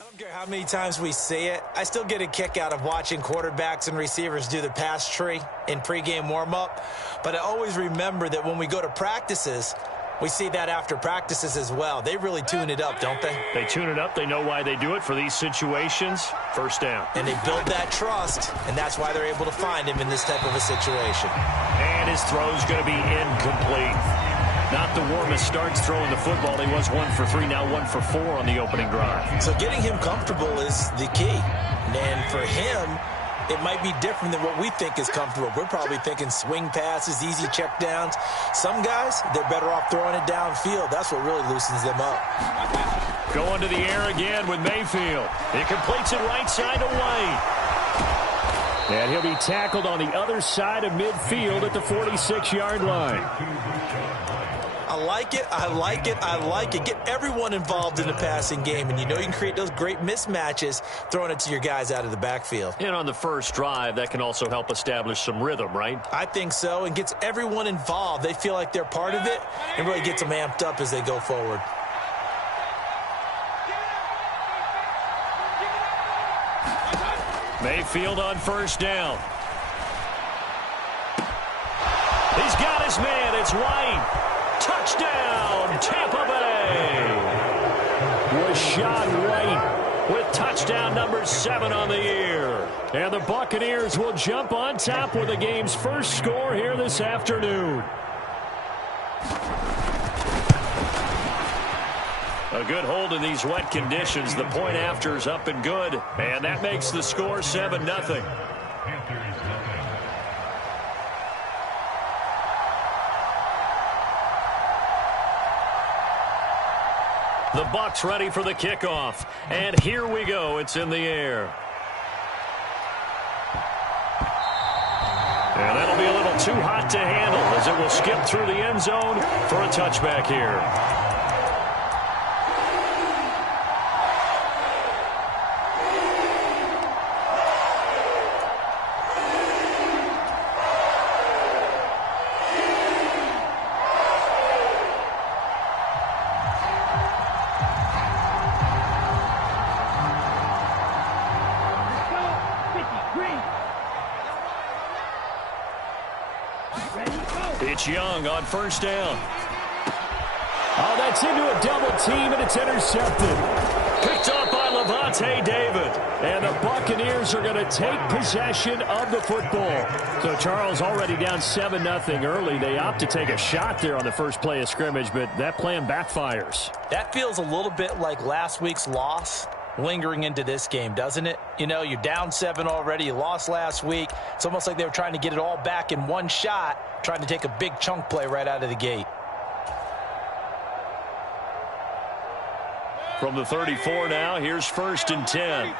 I don't care how many times we see it, I still get a kick out of watching quarterbacks and receivers do the pass tree in pregame warm-up. But I always remember that when we go to practices, we see that after practices as well. They really tune it up, don't they? They tune it up. They know why they do it for these situations. First down. And they build that trust, and that's why they're able to find him in this type of a situation. And his throw's going to be incomplete. Not the warmest starts throwing the football. He was 1 for 3, now 1 for 4 on the opening drive. So getting him comfortable is the key. And for him, it might be different than what we think is comfortable. We're probably thinking swing passes, easy checkdowns. Some guys, they're better off throwing it downfield. That's what really loosens them up. Going to the air again with Mayfield. He completes it right side to White. And he'll be tackled on the other side of midfield at the 46-yard line. I like it, I like it, I like it. Get everyone involved in the passing game, and you know you can create those great mismatches throwing it to your guys out of the backfield. And on the first drive, that can also help establish some rhythm, right? I think so, and gets everyone involved. They feel like they're part of it, and really gets them amped up as they go forward. Mayfield on first down. He's got his man. It's White. Touchdown, Tampa Bay. Rashad White with touchdown number 7 on the year. And the Buccaneers will jump on top with the game's first score here this afternoon. A good hold in these wet conditions. The point after is up and good. And that makes the score 7-0. The Bucs ready for the kickoff. And here we go. It's in the air. And that'll be a little too hot to handle as it will skip through the end zone for a touchback here. It's Young on first down. Oh, that's into a double team, and it's intercepted. Picked up by Levante David. And the Buccaneers are going to take possession of the football. So Charles already down 7-0 early. They opt to take a shot there on the first play of scrimmage, but that plan backfires. That feels a little bit like last week's loss lingering into this game, doesn't it? You know, you're down 7 already. You lost last week. It's almost like they were trying to get it all back in one shot, trying to take a big chunk play right out of the gate. From the 34 now, here's 1st and 10.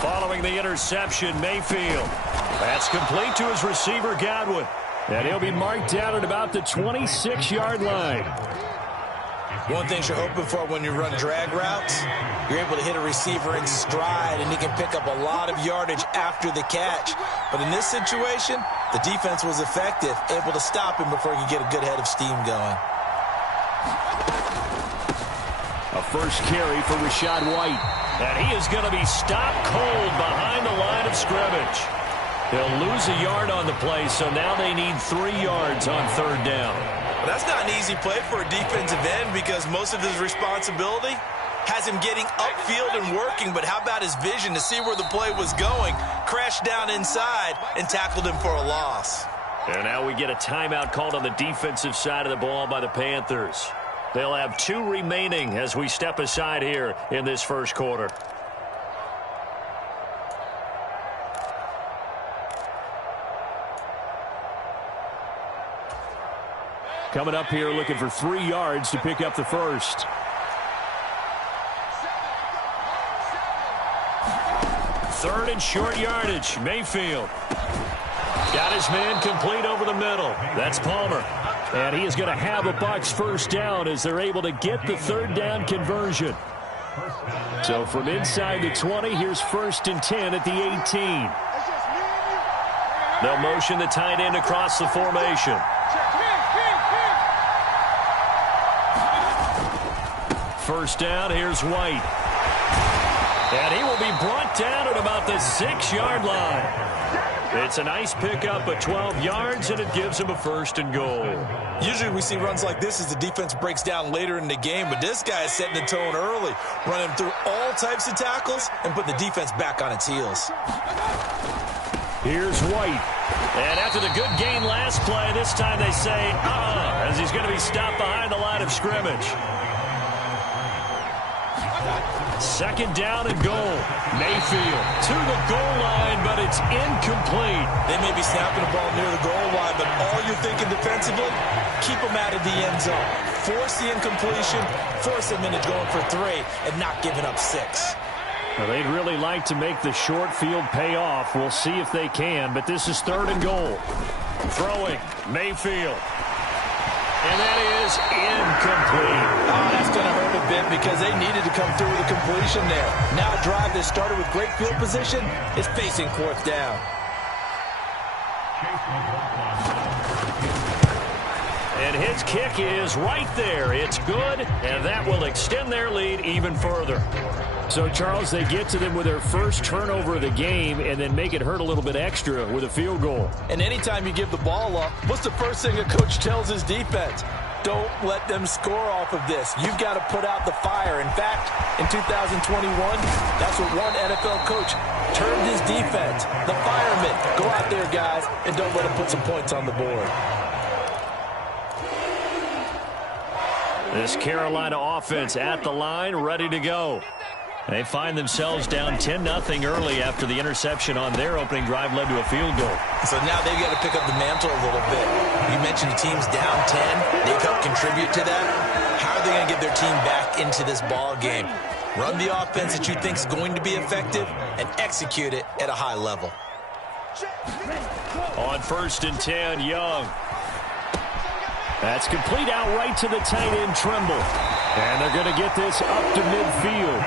Following the interception, Mayfield. That's complete to his receiver, Godwin. And he'll be marked down at about the 26-yard line. One thing you're hoping for when you run drag routes, you're able to hit a receiver in stride, and he can pick up a lot of yardage after the catch. But in this situation, the defense was effective, able to stop him before he could get a good head of steam going. A first carry for Rashad White. And he is going to be stopped cold behind the line of scrimmage. They'll lose a yard on the play, so now they need 3 yards on 3rd down. Well, that's not an easy play for a defensive end because most of his responsibility has him getting upfield and working, but how about his vision to see where the play was going, crashed down inside, and tackled him for a loss. And now we get a timeout called on the defensive side of the ball by the Panthers. They'll have 2 remaining as we step aside here in this first quarter. Coming up here looking for 3 yards to pick up the first. Third and short yardage. Mayfield. Got his man complete over the middle. That's Palmer. And he is going to have a Bucs first down as they're able to get the 3rd down conversion. So from inside the 20, here's 1st and 10 at the 18. They'll motion the tight end across the formation. First down, here's White. And he will be brought down at about the 6-yard line. It's a nice pickup of 12 yards, and it gives him a 1st and goal. Usually we see runs like this as the defense breaks down later in the game, but this guy is setting the tone early, running through all types of tackles and putting the defense back on its heels. Here's White. And after the good gain last play, this time they say, as he's going to be stopped behind the line of scrimmage. 2nd down and goal. Mayfield to the goal line, but it's incomplete. They may be snapping the ball near the goal line, but all you're thinking defensively, keep them out of the end zone. Force the incompletion, force them into going for 3, and not giving up 6. Well, they'd really like to make the short field pay off. We'll see if they can, but this is 3rd and goal. Throwing, Mayfield. And that is incomplete. Oh, that's going to hurt a bit because they needed to come through with a completion there. Now a drive that started with great field position is facing 4th down. And his kick is right there. It's good, and that will extend their lead even further. So, Charles, they get to them with their first turnover of the game and then make it hurt a little bit extra with a field goal. And anytime you give the ball up, what's the first thing a coach tells his defense? Don't let them score off of this. You've got to put out the fire. In fact, in 2021, that's what one NFL coach termed his defense. The firemen. Go out there, guys, and don't let them put some points on the board. This Carolina offense at the line, ready to go. They find themselves down 10-0 early after the interception on their opening drive led to a field goal. So now they've got to pick up the mantle a little bit. You mentioned the team's down 10. They've helped contribute to that. How are they going to get their team back into this ball game? Run the offense that you think is going to be effective and execute it at a high level. On 1st and 10, Young. That's complete outright to the tight end, Trimble. And they're going to get this up to midfield.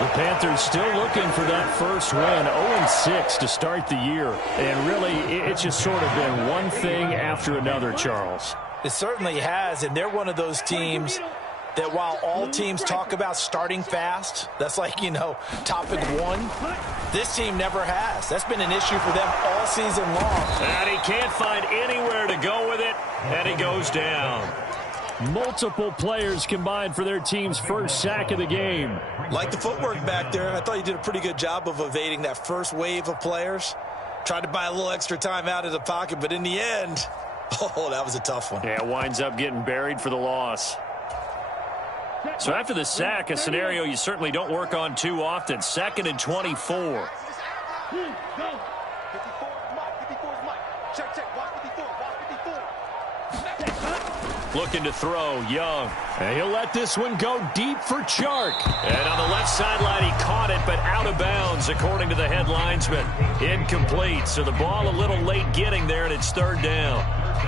The Panthers still looking for that first win, 0-6 to start the year. And really, it's just sort of been one thing after another, Charles. It certainly has, and they're one of those teams that while all teams talk about starting fast, that's like, topic 1, this team never has. That's been an issue for them all season long. And he can't find anywhere to go with it, and he goes down. Multiple players combined for their team's first sack of the game. Like the footwork back there, I thought you did a pretty good job of evading that first wave of players. Tried to buy a little extra time out of the pocket, but in the end, that was a tough one. Yeah, winds up getting buried for the loss. So after the sack, a scenario you certainly don't work on too often. 2nd and 24. Looking to throw, Young. And he'll let this one go deep for Chark. And on the left sideline, he caught it, but out of bounds, according to the head linesman. Incomplete, so the ball a little late getting there, and it's 3rd down.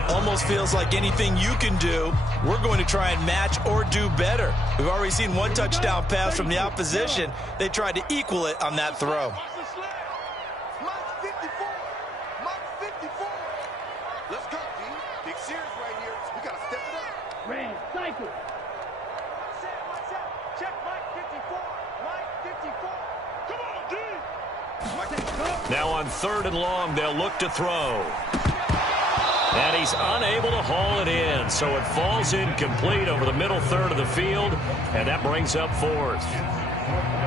Almost feels like anything you can do, we're going to try and match or do better. We've already seen one touchdown pass from the opposition. They tried to equal it on that throw. Let's go, D. Big series right here. We got to step it up. Red, cycle. Check Mike 54. Mike 54. Come on, D. Now on 3rd and long, they'll look to throw. And he's unable to haul it in, so it falls incomplete over the middle third of the field, and that brings up 4th.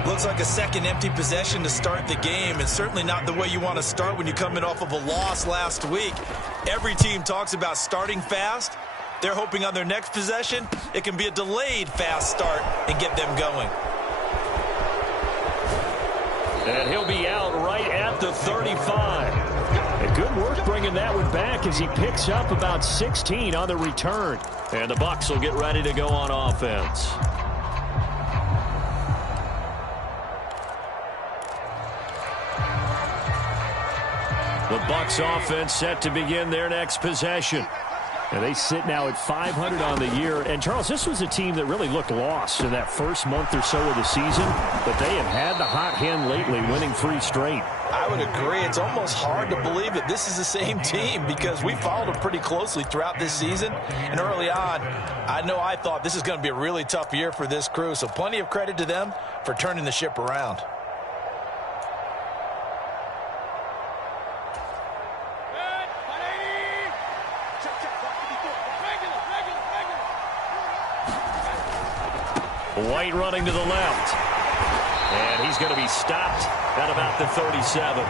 Looks like a second empty possession to start the game, and certainly not the way you want to start when you're coming off of a loss last week. Every team talks about starting fast. They're hoping on their next possession, it can be a delayed fast start and get them going. And he'll be out right at the 35. And good work bringing that one back as he picks up about 16 on the return. And the Bucs will get ready to go on offense. The Bucs offense set to begin their next possession. And they sit now at 500 on the year. And, Charles, this was a team that really looked lost in that first month or so of the season. But they have had the hot hand lately, winning 3 straight. I would agree. It's almost hard to believe that this is the same team because we followed them pretty closely throughout this season. And early on, I thought this is going to be a really tough year for this crew. So plenty of credit to them for turning the ship around. White running to the left. And he's going to be stopped at about the 37.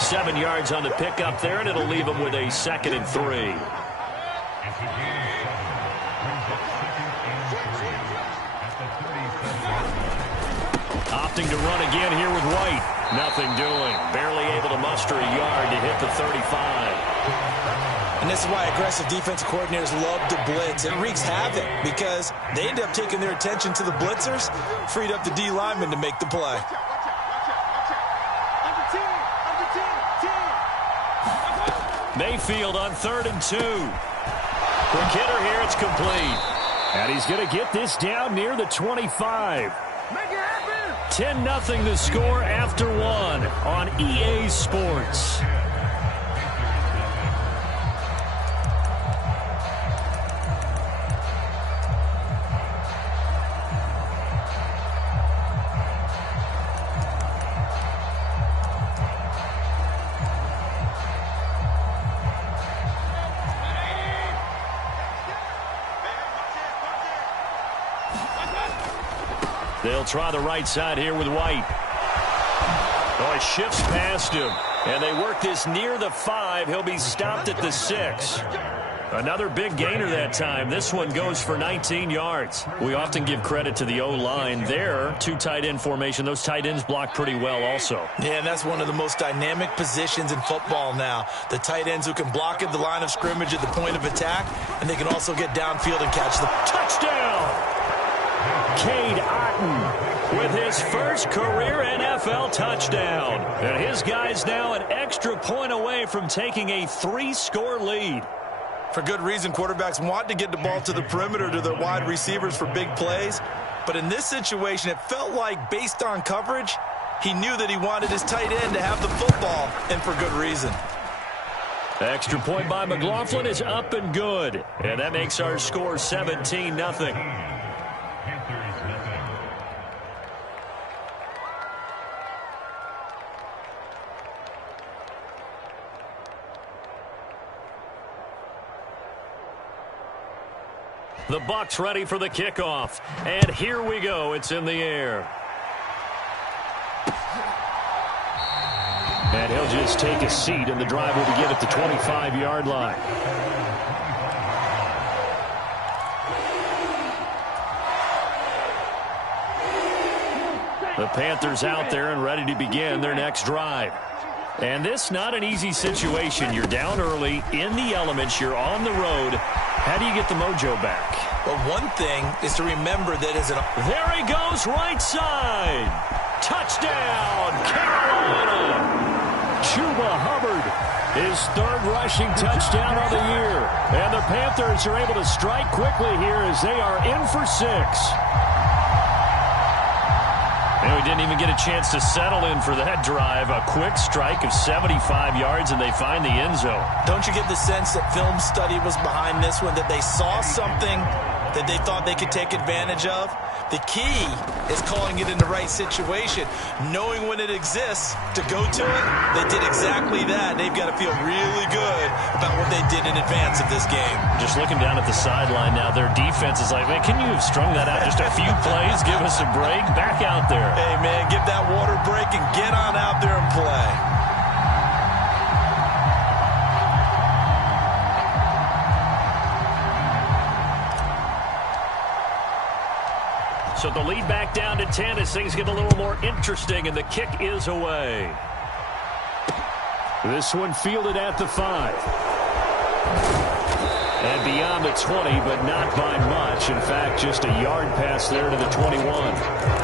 7 yards on the pickup there, and it'll leave him with a 2nd and 3. Opting to run again here with White. Nothing doing. Barely able to muster a yard to hit the 35. And this is why aggressive defensive coordinators love to blitz. It wreaks havoc because they end up taking their attention to the blitzers, freed up the D lineman to make the play. Mayfield on 3rd and 2. For Kidder here, it's complete. And he's going to get this down near the 25. 10-0 the score after 1 on EA Sports. They'll try the right side here with White. Oh, he shifts past him. And they work this near the 5. He'll be stopped at the 6. Another big gainer that time. This one goes for 19 yards. We often give credit to the O-line there. 2 tight end formation. Those tight ends block pretty well also. Yeah, and that's one of the most dynamic positions in football now. The tight ends who can block at the line of scrimmage at the point of attack, and they can also get downfield and catch the touchdown. Cade Otton with his first career NFL touchdown. And his guys now an extra point away from taking a 3-score lead. For good reason, quarterbacks want to get the ball to the perimeter to their wide receivers for big plays. But in this situation, it felt like based on coverage, he knew that he wanted his tight end to have the football, and for good reason. Extra point by McLaughlin is up and good. And that makes our score 17-0. The Bucs ready for the kickoff. And here we go. It's in the air. And he'll just take a seat, and the drive will begin at the 25-yard line. The Panthers out there and ready to begin their next drive. And this not an easy situation. You're down early, in the elements, you're on the road. How do you get the mojo back? Well, one thing is to remember that as an... There he goes, right side. Touchdown, Carolina. Chuba Hubbard, his 3rd rushing touchdown of the year. And the Panthers are able to strike quickly here as they are in for 6. And we didn't even get a chance to settle in for that drive. A quick strike of 75 yards, and they find the end zone. Don't you get the sense that film study was behind this one, that they saw something that they thought they could take advantage of? The key is calling it in the right situation, knowing when it exists to go to it. They did exactly that. They've got to feel really good about what they did in advance of this game. Just looking down at the sideline now, their defense is like, man, can you have strung that out just a few plays? Give us a break. Back out there. Hey, man, give that water break and get on out there and play. So the lead back down to 10 as things get a little more interesting, and the kick is away. This one fielded at the 5. And beyond the 20, but not by much. In fact, just a yard pass there to the 21.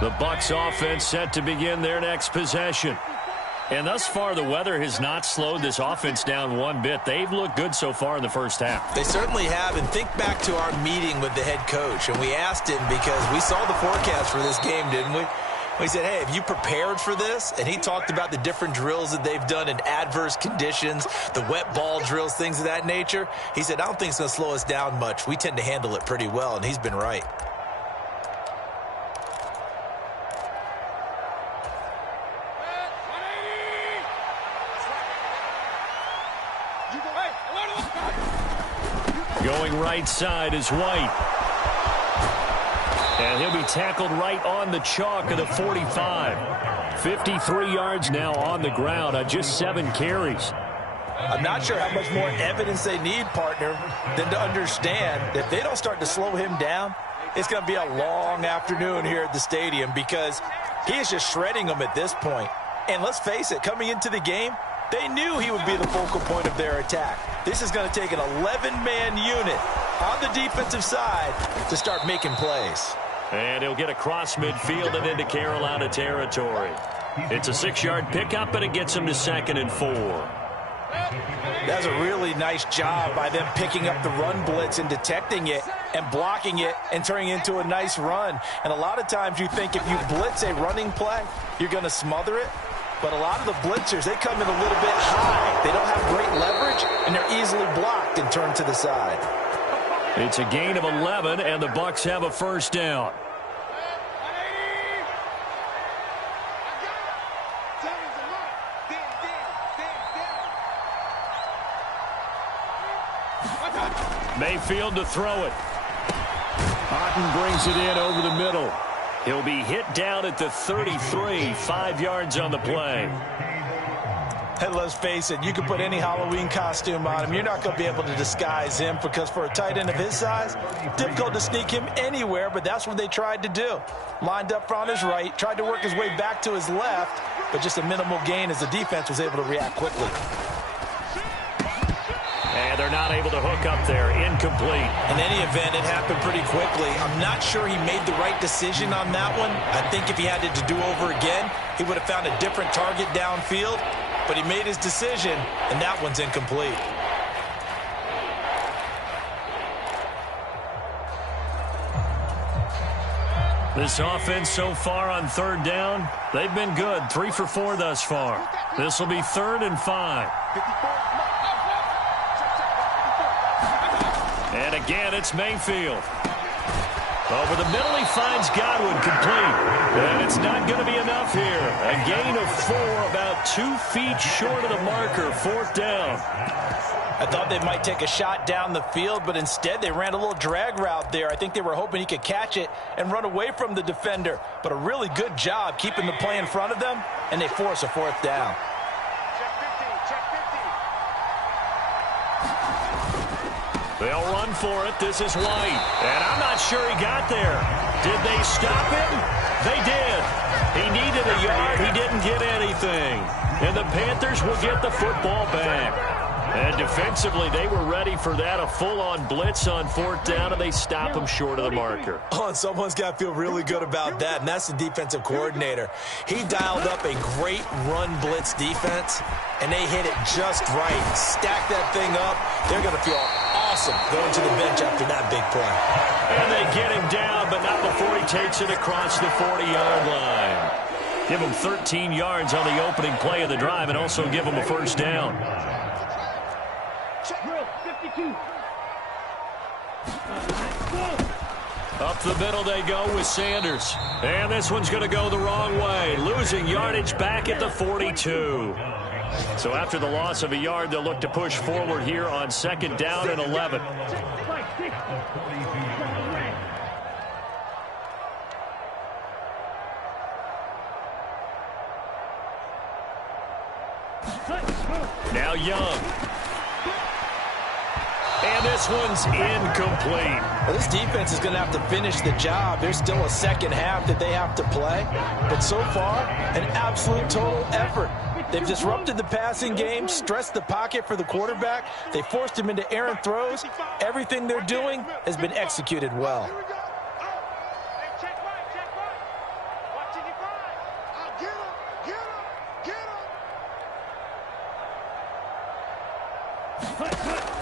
The Bucs offense set to begin their next possession. And thus far, the weather has not slowed this offense down one bit. They've looked good so far in the first half. They certainly have. And think back to our meeting with the head coach. And we asked him because we saw the forecast for this game, didn't we? We said, hey, have you prepared for this? And he talked about the different drills that they've done in adverse conditions, the wet ball drills, things of that nature. He said, I don't think it's going to slow us down much. We tend to handle it pretty well, and he's been right. Going right side is White. And he'll be tackled right on the chalk of the 45. 53 yards now on the ground on just 7 carries. I'm not sure how much more evidence they need, partner, than to understand that if they don't start to slow him down, it's going to be a long afternoon here at the stadium because he is just shredding them at this point. And let's face it, coming into the game, they knew he would be the focal point of their attack. This is going to take an 11-man unit on the defensive side to start making plays. And he'll get across midfield and into Carolina territory. It's a 6-yard pickup, and it gets him to 2nd and 4. That's a really nice job by them picking up the run blitz and detecting it and blocking it and turning it into a nice run. And a lot of times you think if you blitz a running play, you're going to smother it. But a lot of the blitzers, they come in a little bit high. They don't have great leverage, and they're easily blocked and turned to the side. It's a gain of 11, and the Bucs have a first down. Mayfield to throw it. Otten brings it in over the middle. He'll be hit down at the 33, 5 yards on the play. And let's face it, you can put any Halloween costume on him. You're not going to be able to disguise him because for a tight end of his size, difficult to sneak him anywhere, but that's what they tried to do. Lined up on his right, tried to work his way back to his left, but just a minimal gain as the defense was able to react quickly. And they're not able to hook up there. Incomplete. In any event, it happened pretty quickly. I'm not sure he made the right decision on that one. I think if he had it to do over again, he would have found a different target downfield. But he made his decision, and that one's incomplete. This offense so far on 3rd down, they've been good. 3 for 4 thus far. This will be 3rd and 5. And again, it's Mayfield. Over the middle, he finds Godwin complete. And it's not going to be enough here. A gain of 4, about 2 feet short of the marker, 4th down. I thought they might take a shot down the field, but instead they ran a little drag route there. I think they were hoping he could catch it and run away from the defender. But a really good job keeping the play in front of them, and they force a 4th down. They'll run for it. This is White. And I'm not sure he got there. Did they stop him? They did. He needed a yard. He didn't get anything. And the Panthers will get the football back. And defensively, they were ready for that. A full-on blitz on 4th down, and they stop him short of the marker. Oh, and someone's got to feel really good about that, and that's the defensive coordinator. He dialed up a great run blitz defense, and they hit it just right. Stack that thing up. They're going to feel awesome going to the bench after that big play. And they get him down, but not before he takes it across the 40-yard line. Give him 13 yards on the opening play of the drive and also give him a first down. Up the middle they go with Sanders. And this one's going to go the wrong way. Losing yardage back at the 42. So after the loss of a yard, they'll look to push forward here on 2nd down and 11. Now Young. And this one's incomplete. Well, this defense is going to have to finish the job. There's still a second half that they have to play. But so far, an absolute total effort. They've disrupted the passing game, stressed the pocket for the quarterback. They forced him into errant throws. Everything they're doing has been executed well.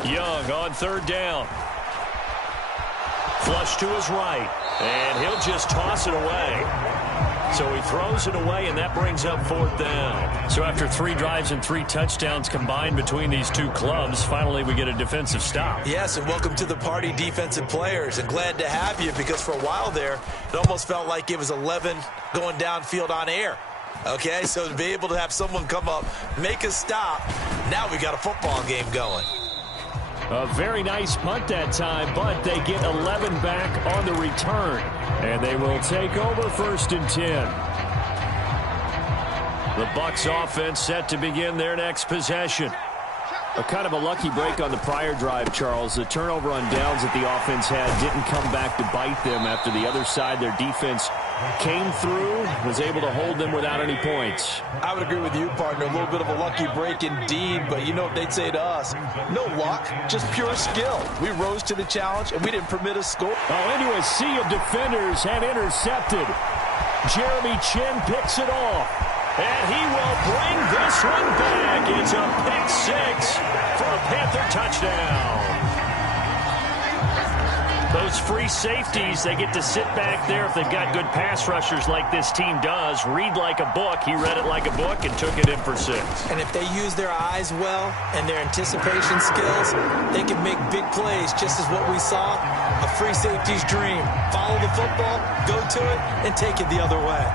Young on third down. Flush to his right, and he'll just toss it away. So he throws it away, and that brings up fourth down. So after 3 drives and 3 touchdowns combined between these two clubs, finally we get a defensive stop. Yes, and welcome to the party, defensive players, and glad to have you, because for a while there, it almost felt like it was 11 going downfield on air. Okay, so to be able to have someone come up, make a stop, now we got a football game going. A very nice punt that time, but they get 11 back on the return. And they will take over 1st and 10. The Bucs offense set to begin their next possession. A kind of a lucky break on the prior drive, Charles. The turnover on downs that the offense had didn't come back to bite them after the other side. Their defense came through, was able to hold them without any points. I would agree with you, partner. A little bit of a lucky break indeed, but you know what they'd say to us? No luck, just pure skill. We rose to the challenge, and we didn't permit a score. Oh, into a sea of defenders and intercepted. Jeremy Chin picks it off. And he will bring this one back. It's a pick 6 for a Panther touchdown. Those free safeties, they get to sit back there if they've got good pass rushers like this team does. Read like a book. He read it like a book and took it in for 6. And if they use their eyes well and their anticipation skills, they can make big plays, just as what we saw, a free safety's dream. Follow the football, go to it, and take it the other way.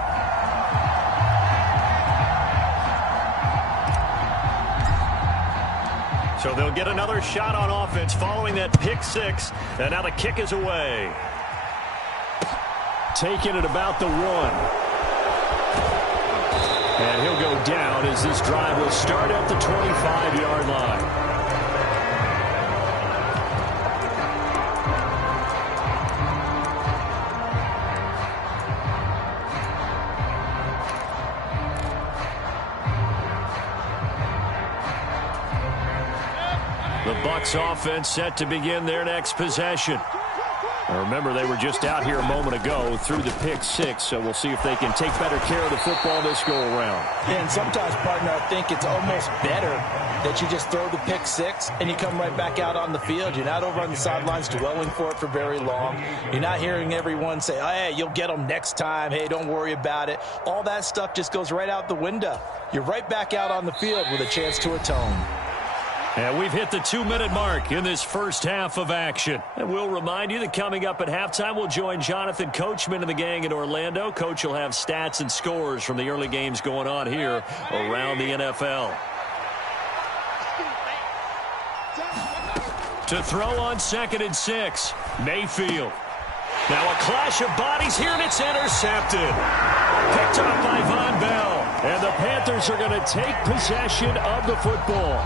So they'll get another shot on offense following that pick 6. And now the kick is away. Taking it about the 1. And he'll go down as this drive will start at the 25-yard line. The Bucs offense set to begin their next possession. Now remember, they were just out here a moment ago through the pick 6, so we'll see if they can take better care of the football this go-around. And sometimes, partner, I think it's almost better that you just throw the pick 6 and you come right back out on the field. You're not over on the sidelines dwelling for it for very long. You're not hearing everyone say, oh, hey, you'll get them next time. Hey, don't worry about it. All that stuff just goes right out the window. You're right back out on the field with a chance to atone. And we've hit the 2-minute mark in this first half of action. And we'll remind you that coming up at halftime, we'll join Jonathan Coachman and the gang in Orlando. Coach will have stats and scores from the early games going on here around the NFL. To throw on 2nd and 6, Mayfield. Now a clash of bodies here, and it's intercepted. Picked up by Von Bell. And the Panthers are going to take possession of the football.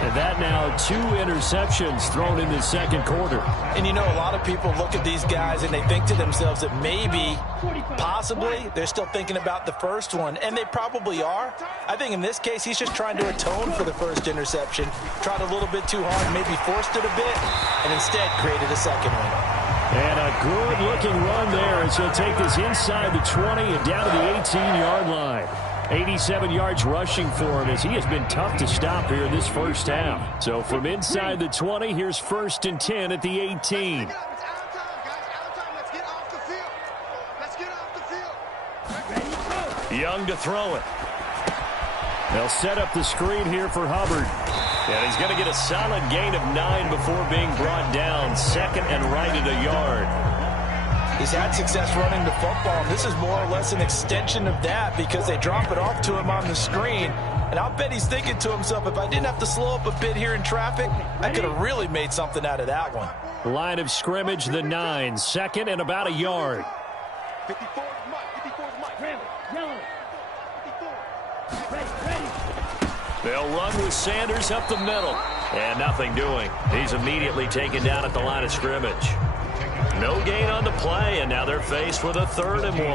And that now 2 interceptions thrown in the second quarter. And you know, a lot of people look at these guys and they think to themselves that maybe, possibly, they're still thinking about the first one. And they probably are. I think in this case, he's just trying to atone for the first interception. Tried a little bit too hard, maybe forced it a bit, and instead created a second one. And a good-looking run there as he'll take this inside the 20 and down to the 18-yard line. 87 yards rushing for him as he has been tough to stop here in this first half. So from inside the 20, here's 1st and 10 at the 18. Young to throw it. They'll set up the screen here for Hubbard. And he's going to get a solid gain of 9 before being brought down. 2nd and right at a yard. He's had success running the football. This is more or less an extension of that because they drop it off to him on the screen. And I'll bet he's thinking to himself, if I didn't have to slow up a bit here in traffic, I could have really made something out of that one. Line of scrimmage, the 9. 2nd and about a yard. 54 is Mike. 54 is Mike. Ram it. Yellow. 54. Ready. They'll run with Sanders up the middle. And nothing doing. He's immediately taken down at the line of scrimmage. No gain on the play, and now they're faced with a 3rd and 1.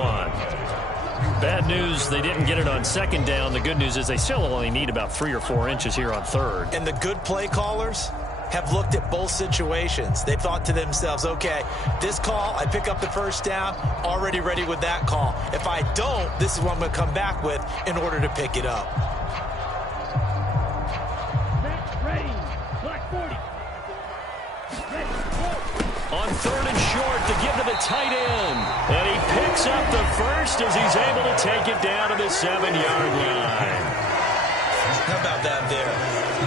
Bad news, they didn't get it on 2nd down. The good news is they still only need about 3 or 4 inches here on 3rd. And the good play callers have looked at both situations. They thought to themselves, okay, this call, I pick up the first down, already ready with that call. If I don't, this is what I'm going to come back with in order to pick it up. Ready. Black 40. On 3rd and short to give to the tight end. And he picks up the first as he's able to take it down to the 7-yard line. How about that there?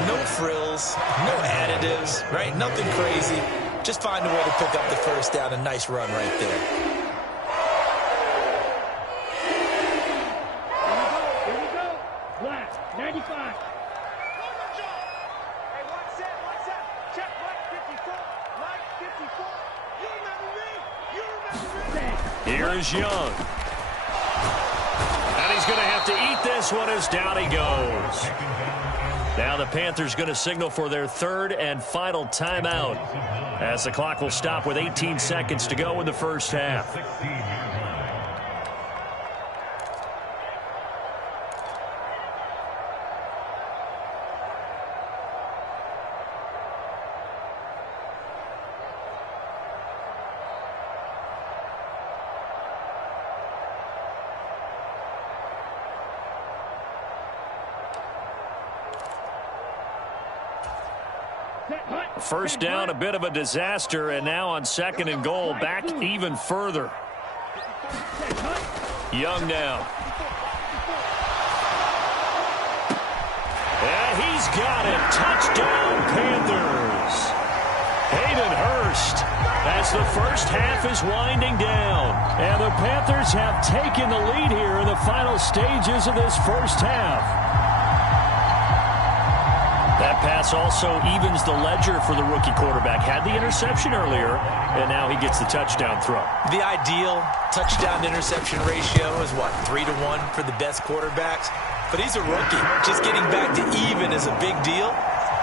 No frills, no additives, right? Nothing crazy. Just find a way to pick up the first down. A nice run right there. Here we go. Black, 95. Here's Young. And he's going to have to eat this one as down he goes. Now the Panthers going to signal for their 3rd and final timeout as the clock will stop with 18 seconds to go in the first half. First down, a bit of a disaster, and now on 2nd and goal, back even further. Young now. And he's got it. Touchdown, Panthers. Hayden Hurst as the first half is winding down. And the Panthers have taken the lead here in the final stages of this first half. That pass also evens the ledger for the rookie quarterback. Had the interception earlier, and now he gets the touchdown throw. The ideal touchdown-interception ratio is, what, 3-to-1 for the best quarterbacks? But he's a rookie. Just getting back to even is a big deal.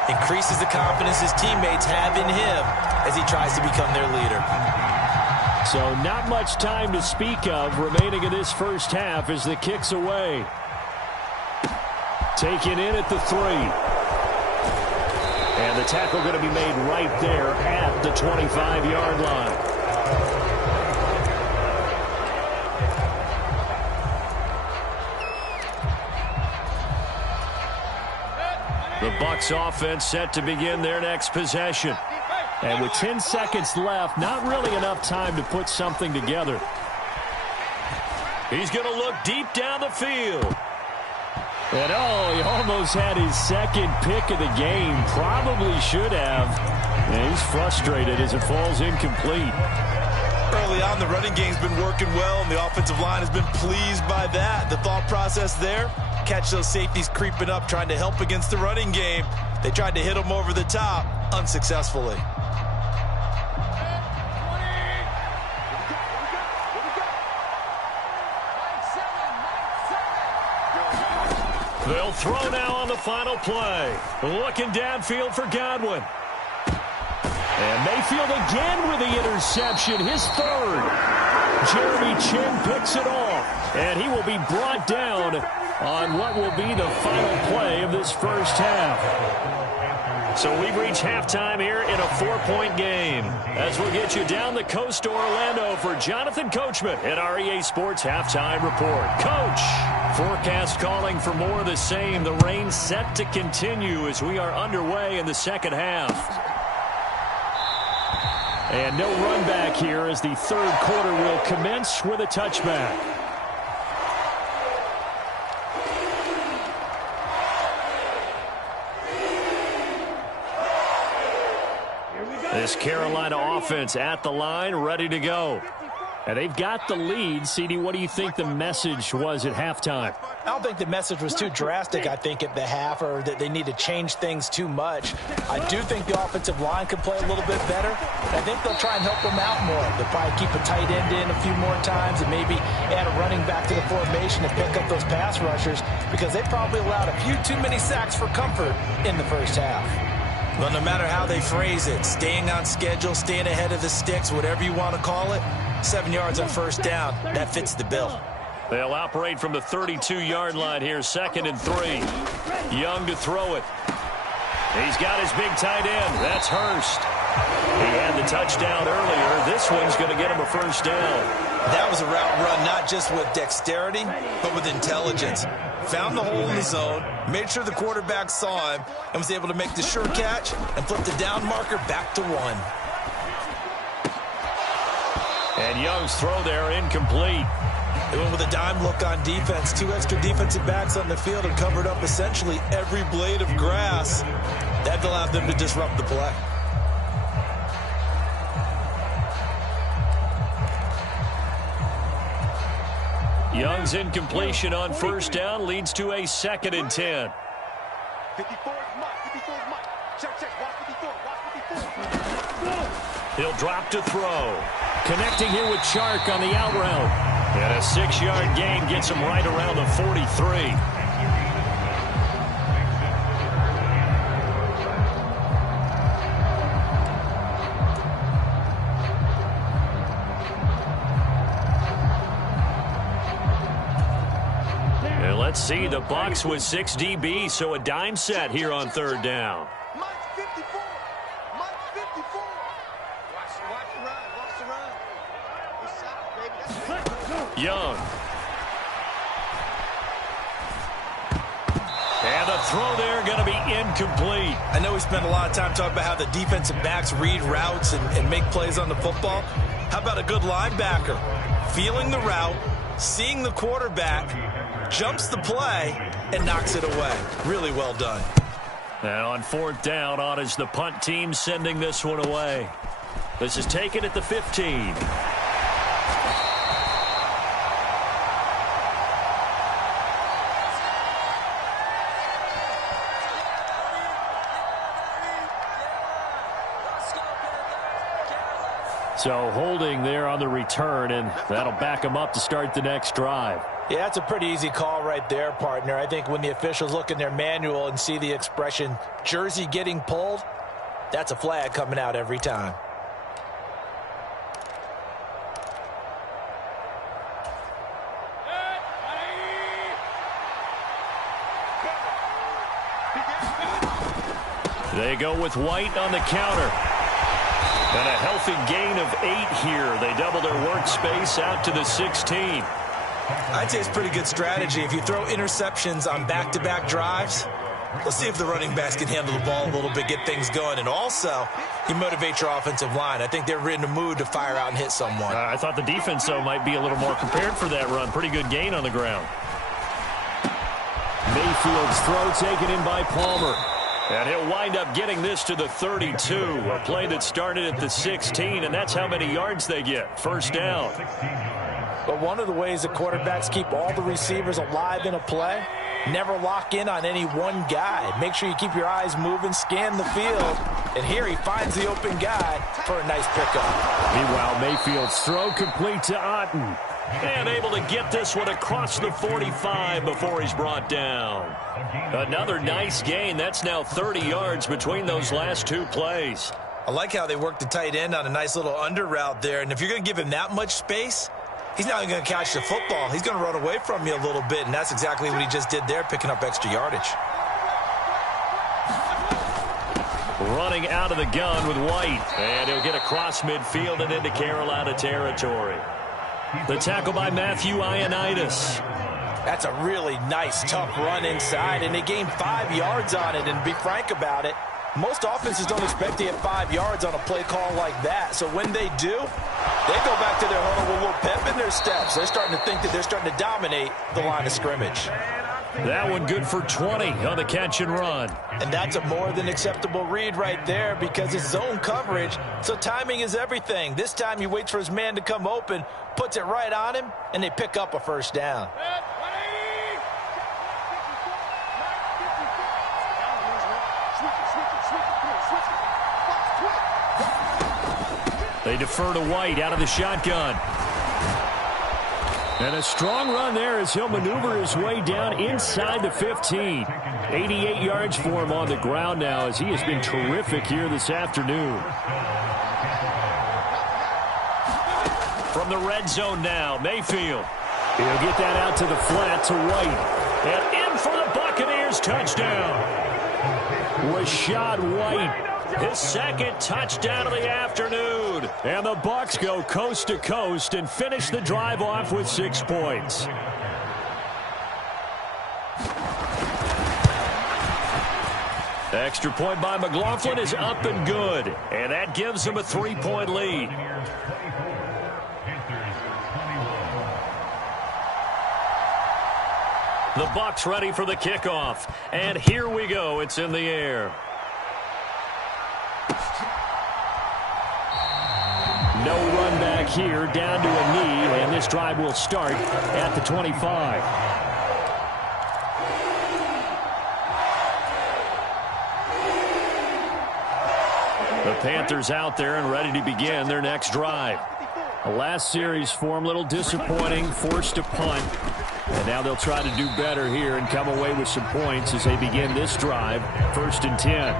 Increases the confidence his teammates have in him as he tries to become their leader. So not much time to speak of remaining in this first half as the kick's away. Taken in at the 3. And the tackle going to be made right there at the 25-yard line. The Bucs offense set to begin their next possession. And with 10 seconds left, not really enough time to put something together. He's going to look deep down the field. And he almost had his 2nd pick of the game. Probably should have. And he's frustrated as it falls incomplete. Early on, the running game's been working well, and the offensive line has been pleased by that. The thought process there, catch those safeties creeping up, trying to help against the running game. They tried to hit them over the top, unsuccessfully. They'll throw now on the final play. Looking downfield for Godwin. And Mayfield again with the interception, his 3rd. Jeremy Chin picks it off. And he will be brought down on what will be the final play of this first half. So we've reached halftime here in a 4-point game. As we'll get you down the coast to Orlando for Jonathan Coachman at our EA Sports Halftime Report. Coach, forecast calling for more of the same. The rain set to continue as we are underway in the second half. And no run back here as the 3rd quarter will commence with a touchback. This Carolina offense at the line, ready to go. And they've got the lead. CD, what do you think the message was at halftime? I don't think the message was too drastic, I think, at the half, or that they need to change things too much. I do think the offensive line could play a little bit better. I think they'll try and help them out more. They'll probably keep a tight end in a few more times and maybe add a running back to the formation and pick up those pass rushers because they probably allowed a few too many sacks for comfort in the first half. Well, no matter how they phrase it, staying on schedule, staying ahead of the sticks, whatever you want to call it, 7 yards on first down, that fits the bill. They'll operate from the 32-yard line here, 2nd and 3. Young to throw it. He's got his big tight end. That's Hurst. He had the touchdown earlier. This one's going to get him a first down. That was a route run not just with dexterity, but with intelligence. Found the hole in the zone, made sure the quarterback saw him, and was able to make the sure catch and flip the down marker back to 1. And Young's throw there incomplete. They went with a dime look on defense. 2 extra defensive backs on the field and covered up essentially every blade of grass. That allowed them to disrupt the play. Young's incompletion on first down leads to a 2nd and 10. 54 is Mike. 54 is Mike. Check. Watch 54. He'll drop to throw. Connecting here with Chark on the out route. And a 6-yard gain gets him right around the 43. And let's see, the Bucs with 6 DBs, so a dime set here on 3rd down. Mike's 54. Mike's 54. Watch the run. Watch the run. It's shot, baby. That's it. Young. And the throw there going to be incomplete. I know we spent a lot of time talking about how the defensive backs read routes and make plays on the football. How about a good linebacker? Feeling the route, seeing the quarterback, jumps the play, and knocks it away. Really well done. And on 4th down, on is the punt team sending this one away. This is taken at the 15. So holding there on the return, and that'll back them up to start the next drive. Yeah, that's a pretty easy call right there, partner. I think when the officials look in their manual and see the expression jersey getting pulled, that's a flag coming out every time. They go with White on the counter. And a healthy gain of 8 here. They double their workspace out to the 16. I'd say it's pretty good strategy. If you throw interceptions on back-to-back drives, let's see if the running backs can handle the ball a little bit, get things going. And also, you motivate your offensive line. I think they're in the mood to fire out and hit someone. I thought the defense, though, might be a little more prepared for that run. Pretty good gain on the ground. Mayfield's throw taken in by Palmer. And he'll wind up getting this to the 32. A play that started at the 16, and that's how many yards they get. First down. But one of the ways the quarterbacks keep all the receivers alive in a play, never lock in on any one guy. Make sure you keep your eyes moving, scan the field. And here he finds the open guy for a nice pickup. Meanwhile, Mayfield's throw complete to Otten. And able to get this one across the 45 before he's brought down. Another nice gain. That's now 30 yards between those last 2 plays. I like how they worked the tight end on a nice little under route there. And if you're going to give him that much space, he's not going to catch the football. He's going to run away from you a little bit, and that's exactly what he just did there, picking up extra yardage. Running out of the gun with White. And he'll get across midfield and into Carolina territory. The tackle by Matthew Ioannidis. That's a really nice, tough run inside, and they gained 5 yards on it. And to be frank about it, most offenses don't expect to get 5 yards on a play call like that. So when they do, they go back to their huddle with a little pep in their steps. They're starting to think that they're starting to dominate the line of scrimmage. That one good for 20 on the catch and run. And that's a more than acceptable read right there because it's zone coverage, so timing is everything. This time he waits for his man to come open, puts it right on him, and they pick up a first down. They defer to White out of the shotgun. And a strong run there as he'll maneuver his way down inside the 15. 88 yards for him on the ground now as he has been terrific here this afternoon. From the red zone now, Mayfield. He'll get that out to the flat to White. And in for the Buccaneers touchdown. Rashad White. His 2nd touchdown of the afternoon. And the Bucs go coast to coast and finish the drive off with 6 points. Extra point by McLaughlin is up and good. And that gives them a 3-point lead. The Bucs ready for the kickoff. And here we go. It's in the air. No run back here, down to a knee, and this drive will start at the 25. The Panthers out there and ready to begin their next drive. The last series for them, a little disappointing, forced a punt. And now they'll try to do better here and come away with some points as they begin this drive, 1st and 10.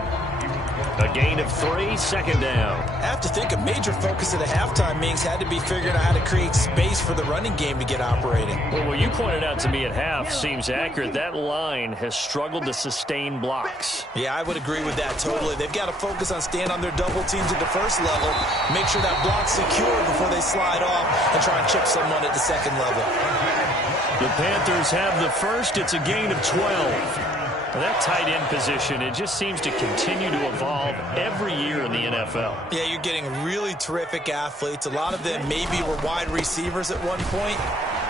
A gain of 3, second down. I have to think a major focus at a halftime meetings had to be figuring out how to create space for the running game to get operating. Well, what you pointed out to me at half seems accurate. That line has struggled to sustain blocks. Yeah, I would agree with that totally. They've got to focus on staying on their double teams at the first level, make sure that block's secure before they slide off and try and chip someone at the second level. The Panthers have the first. It's a gain of 12. That tight end position, it just seems to continue to evolve every year in the NFL. Yeah, you're getting really terrific athletes. A lot of them maybe were wide receivers at one point.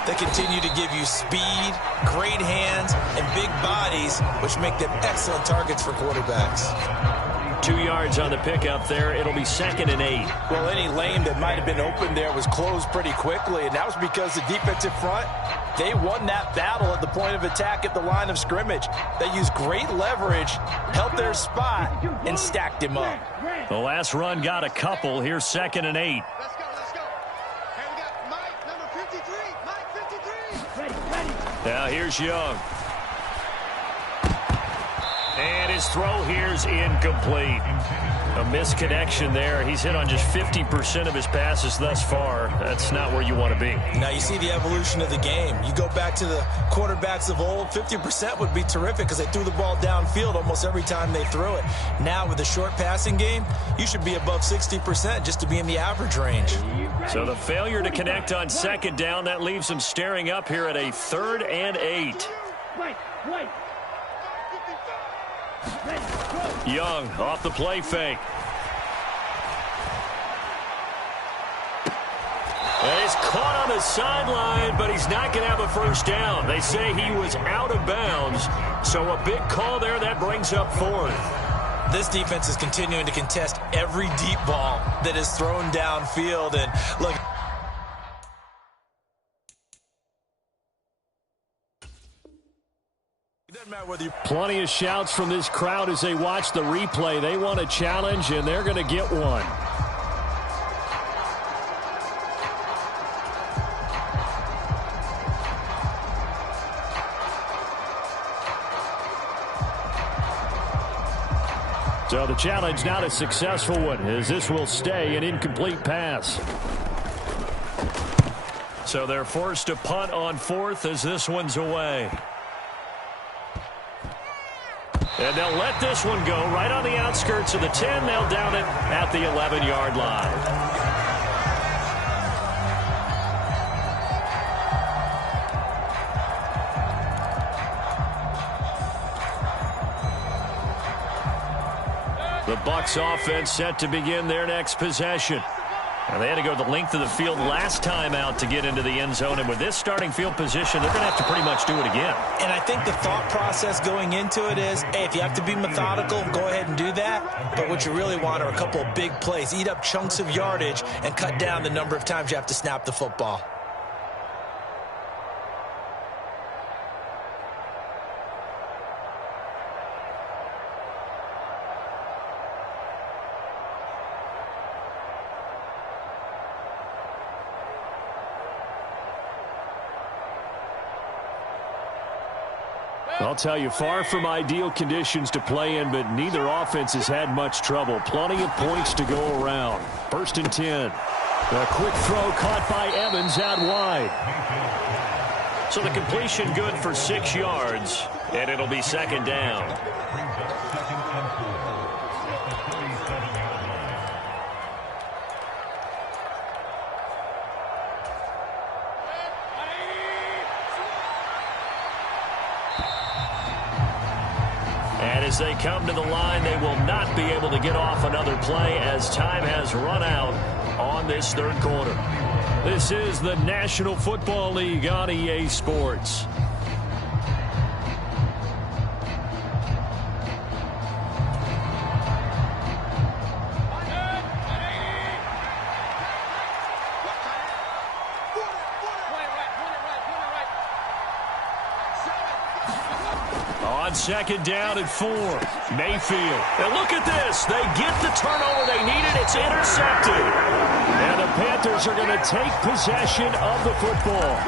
They continue to give you speed, great hands, and big bodies, which make them excellent targets for quarterbacks. 2 yards on the pickup there. It'll be 2nd and 8. Well, any lane that might have been open there was closed pretty quickly, and that was because the defensive front, they won that battle at the point of attack at the line of scrimmage. They used great leverage, held their spot, and stacked him up. The last run got a couple. Here's 2nd and 8. Let's go, let's go. Hey, we got Mike, number 53. Mike, 53. Ready. Now here's Young. And his throw here's incomplete. A misconnection there. He's hit on just 50% of his passes thus far. That's not where you want to be. Now you see the evolution of the game. You go back to the quarterbacks of old, 50% would be terrific because they threw the ball downfield almost every time they threw it. Now with the short passing game, you should be above 60% just to be in the average range. So the failure to connect on 2nd down, that leaves them staring up here at a 3rd and 8. Right. Young off the play fake. And he's caught on the sideline, but he's not going to have a first down. They say he was out of bounds, so a big call there. That brings up 4th. This defense is continuing to contest every deep ball that is thrown downfield. And look, plenty of shouts from this crowd as they watch the replay. They want a challenge, and they're going to get one. So the challenge not a successful one, as this will stay an incomplete pass. So they're forced to punt on 4th as this one's away. And they'll let this one go right on the outskirts of the 10. They'll down it at the 11-yard line. The Bucs offense set to begin their next possession. And they had to go the length of the field last time out to get into the end zone. And with this starting field position, they're going to have to pretty much do it again. And I think the thought process going into it is, hey, if you have to be methodical, go ahead and do that. But what you really want are a couple of big plays. Eat up chunks of yardage and cut down the number of times you have to snap the football. I'll tell you, far from ideal conditions to play in, but neither offense has had much trouble. Plenty of points to go around. 1st and 10. A quick throw caught by Evans out wide. So the completion good for 6 yards, and it'll be 2nd down. And as they come to the line, they will not be able to get off another play as time has run out on this 3rd quarter. This is the National Football League on EA Sports. on second down and 4. Mayfield. And look at this. They get the turnover they needed. It's intercepted. And the Panthers are going to take possession of the football.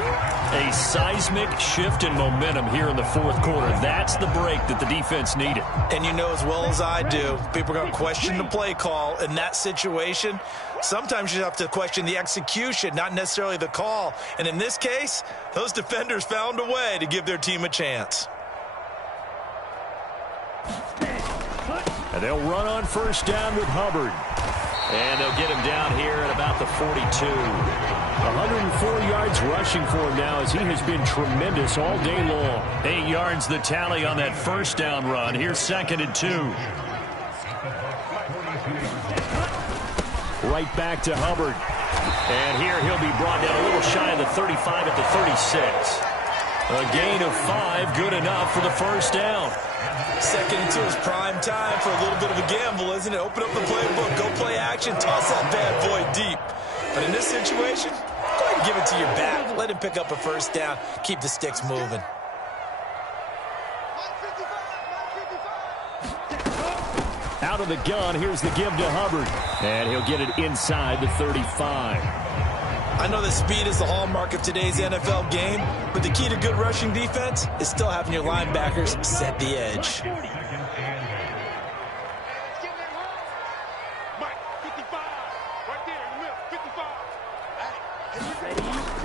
A seismic shift in momentum here in the fourth quarter. That's the break that the defense needed. And you know as well as I do, people are going to question the play call in that situation. Sometimes you have to question the execution, not necessarily the call. And in this case, those defenders found a way to give their team a chance. And they'll run on first down with Hubbard. And they'll get him down here at about the 42. 104 yards rushing for him now as he has been tremendous all day long. 8 yards the tally on that first down run. Here's second and 2. Right back to Hubbard. And here he'll be brought down a little shy of the 35 at the 36. A gain of 5, good enough for the first down. Second and 2 is prime time for a little bit of a gamble, isn't it? Open up the playbook, go play action, toss that bad boy deep. But in this situation, go ahead and give it to your back. Let him pick up a first down. Keep the sticks moving. Out of the gun, here's the give to Hubbard. And he'll get it inside the 35. I know that speed is the hallmark of today's NFL game, but the key to good rushing defense is still having your linebackers set the edge.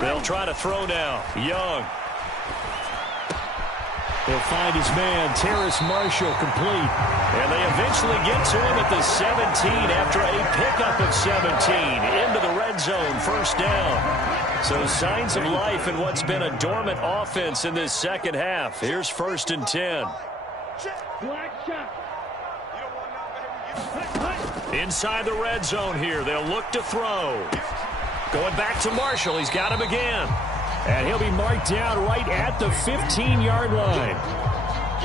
They'll try to throw now. Young. He'll find his man, Terrace Marshall, complete. And they eventually get to him at the 17 after a pickup of 17 into the red zone, first down. So signs of life in what's been a dormant offense in this second half. Here's first and 10. Inside the red zone here. They'll look to throw. Going back to Marshall. He's got him again. And he'll be marked down right at the 15-yard line.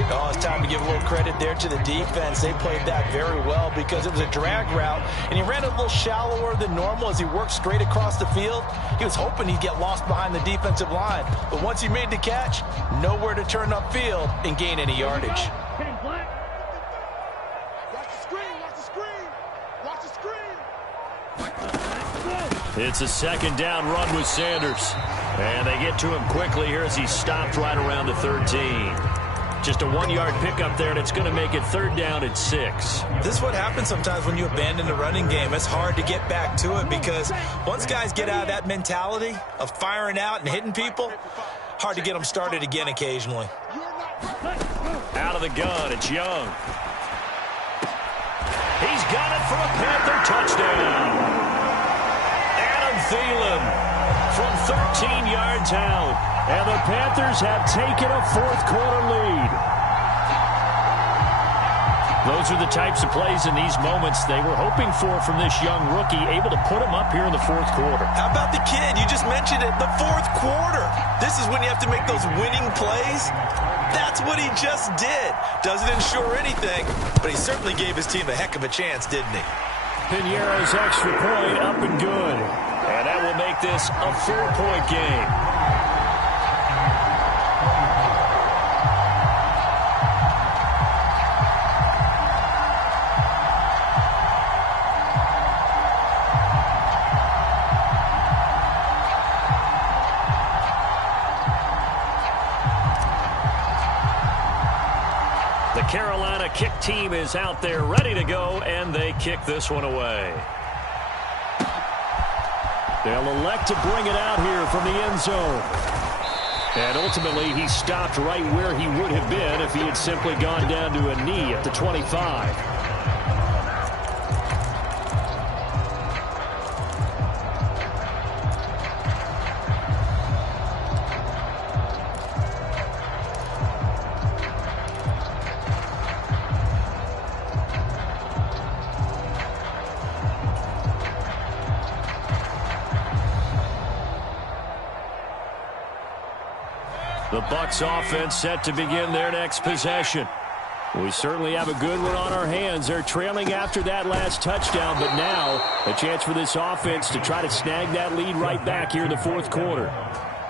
Oh, it's time to give a little credit there to the defense. They played that very well because it was a drag route, and he ran a little shallower than normal as he worked straight across the field. He was hoping he'd get lost behind the defensive line, but once he made the catch, nowhere to turn upfield and gain any yardage. Watch the screen, watch the screen, watch the screen. It's a second down run with Sanders. And they get to him quickly here as he's stopped right around the 13. Just a 1-yard pickup there, and it's going to make it third down at 6. This is what happens sometimes when you abandon the running game. It's hard to get back to it because once guys get out of that mentality of firing out and hitting people, hard to get them started again occasionally. Out of the gun, it's Young. He's got it for a Panther touchdown. Adam Thielen from 13 yards out. And the Panthers have taken a fourth-quarter lead. Those are the types of plays in these moments they were hoping for from this young rookie, able to put him up here in the fourth quarter. How about the kid? You just mentioned it, the fourth quarter. This is when you have to make those winning plays. That's what he just did. Doesn't ensure anything, but he certainly gave his team a heck of a chance, didn't he? Piñeiro's extra point up and good. And that will make this a 4-point game. The Carolina kick team is out there ready to go, and they kick this one away. They'll elect to bring it out here from the end zone. And ultimately, he stopped right where he would have been if he had simply gone down to a knee at the 25. The Bucs offense set to begin their next possession. We certainly have a good one on our hands. They're trailing after that last touchdown, but now a chance for this offense to try to snag that lead right back here in the fourth quarter.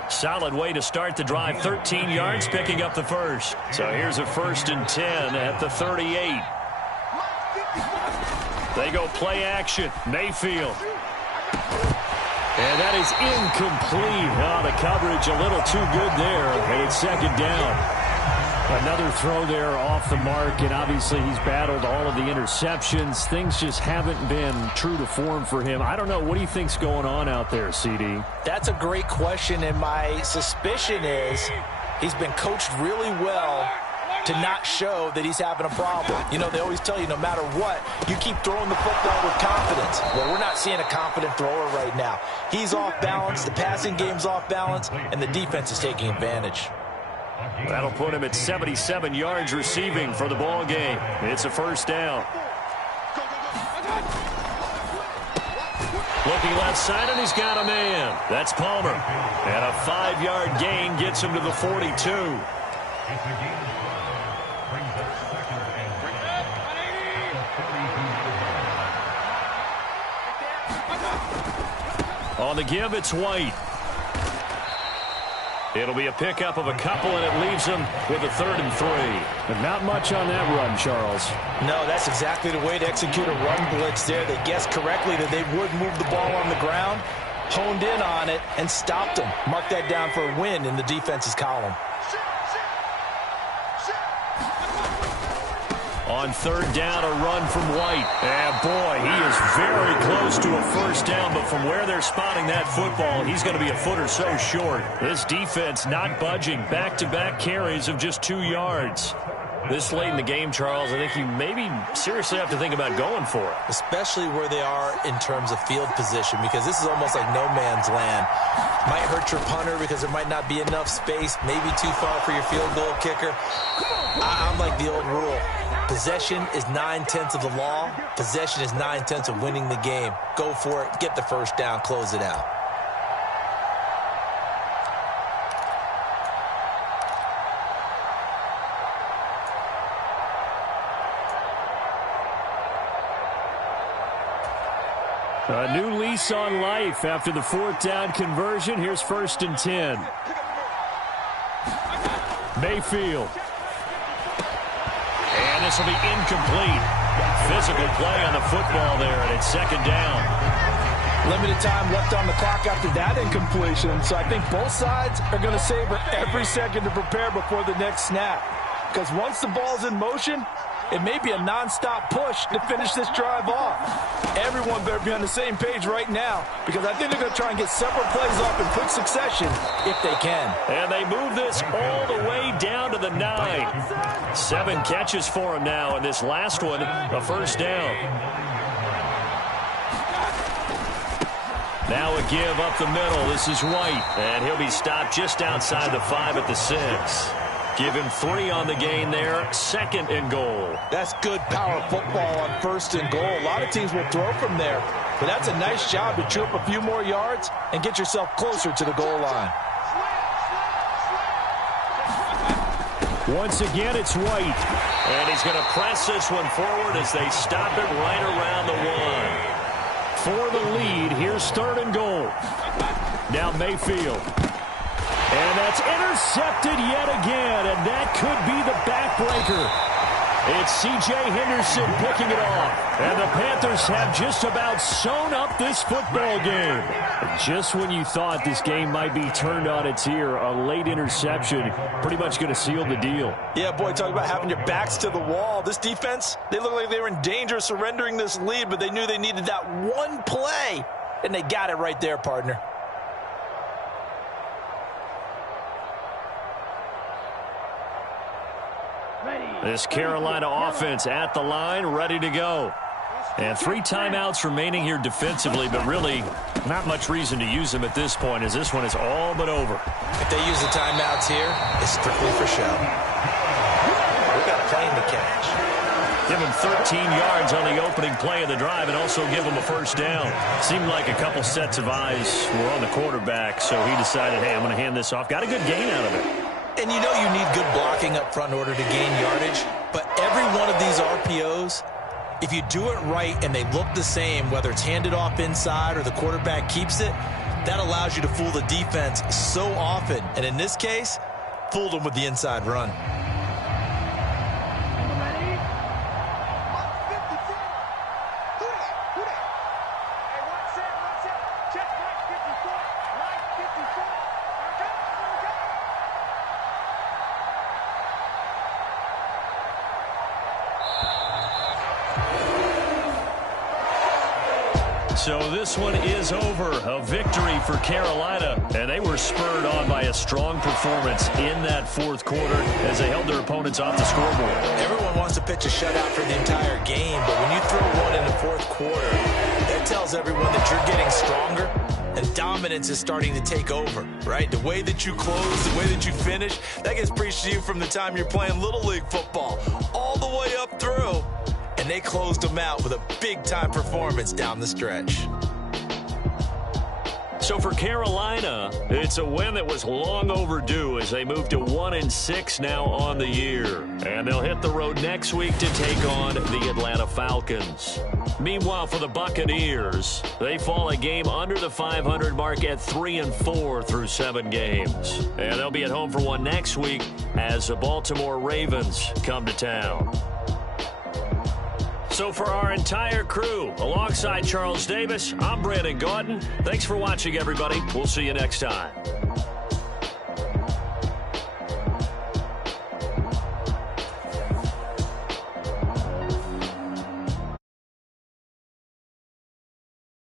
Solid way to start the drive. 13 yards, picking up the first. So here's a 1st and 10 at the 38. They go play action. Mayfield. And that is incomplete. Oh, the coverage a little too good there, and it's 2nd down. Another throw there off the mark, and obviously he's battled all of the interceptions. Things just haven't been true to form for him. I don't know. What do you think's going on out there, CD? That's a great question, and my suspicion is he's been coached really well to not show that he's having a problem. You know, they always tell you no matter what, you keep throwing the football with confidence. Well, we're not seeing a confident thrower right now. He's off balance, the passing game's off balance, and the defense is taking advantage. That'll put him at 77 yards receiving for the ball game. It's a 1st down. Looking left side, and he's got a man. That's Palmer. And a 5-yard gain gets him to the 42. On the give, it's White. It'll be a pickup of a couple, and it leaves him with a 3rd and 3. But not much on that run, Charles. No, that's exactly the way to execute a run blitz there. They guessed correctly that they would move the ball on the ground, honed in on it, and stopped them. Mark that down for a win in the defense's column. On 3rd down, a run from White. And boy, he is very close to a 1st down, but from where they're spotting that football, he's going to be a foot or so short. This defense not budging. Back-to-back carries of just 2 yards. This late in the game, Charles, I think you maybe seriously have to think about going for it. Especially where they are in terms of field position, because this is almost like no man's land. Might hurt your punter because there might not be enough space, maybe too far for your field goal kicker. I'm like the old rule. Possession is 9/10 of the law. Possession is 9/10 of winning the game. Go for it. Get the 1st down. Close it out. A new lease on life after the 4th down conversion. Here's 1st and 10. Mayfield. And this will be incomplete. Physical play on the football there, and it's 2nd down. Limited time left on the clock after that incompletion, so I think both sides are going to savor every second to prepare before the next snap. Because once the ball's in motion, it may be a nonstop push to finish this drive off. Everyone better be on the same page right now, because I think they're going to try and get several plays off in quick succession if they can. And they move this all the way down to the 9. 7 catches for him now, and this last one, a 1st down. Now a give up the middle. This is White, and he'll be stopped just outside the 5 at the 6. Give him 3 on the gain there. 2nd and goal. That's good power football on 1st and goal. A lot of teams will throw from there, but that's a nice job to chew up a few more yards and get yourself closer to the goal line. Once again, it's White. And he's going to press this one forward as they stop it right around the 1. For the lead, here's 3rd and goal. Now Mayfield. And that's intercepted yet again, and that could be the backbreaker. It's C.J. Henderson picking it off, and the Panthers have just about sewn up this football game. And just when you thought this game might be turned on its ear, a late interception pretty much going to seal the deal. Yeah, boy, talk about having your backs to the wall. This defense, they look like they were in danger of surrendering this lead, but they knew they needed that one play, and they got it right there, partner. This Carolina offense at the line, ready to go. And 3 timeouts remaining here defensively, but really not much reason to use them at this point, as this one is all but over. If they use the timeouts here, it's strictly for show. We've got a play in the catch. Give him 13 yards on the opening play of the drive and also give him a 1st down. Seemed like a couple sets of eyes were on the quarterback, so he decided, hey, I'm going to hand this off. Got a good gain out of it. And you know you need good blocking up front in order to gain yardage, but every one of these RPOs, if you do it right and they look the same, whether it's handed off inside or the quarterback keeps it, That allows you to fool the defense so often. And in this case, fooled them with the inside run. So this one is over. A victory for Carolina. And they were spurred on by a strong performance in that fourth quarter as they held their opponents off the scoreboard. Everyone wants to pitch a shutout for the entire game, but when you throw one in the fourth quarter, that tells everyone that you're getting stronger and dominance is starting to take over, right? The way that you close, the way that you finish, that gets preached to you from the time you're playing Little League football all the way up through. And they closed them out with a big-time performance down the stretch. So for Carolina, it's a win that was long overdue as they move to 1-6 now on the year. And they'll hit the road next week to take on the Atlanta Falcons. Meanwhile, for the Buccaneers, they fall a game under the 500 mark at 3-4 through 7 games. And they'll be at home for one next week as the Baltimore Ravens come to town. So for our entire crew, alongside Charles Davis, I'm Brandon Gaudin. Thanks for watching, everybody. We'll see you next time.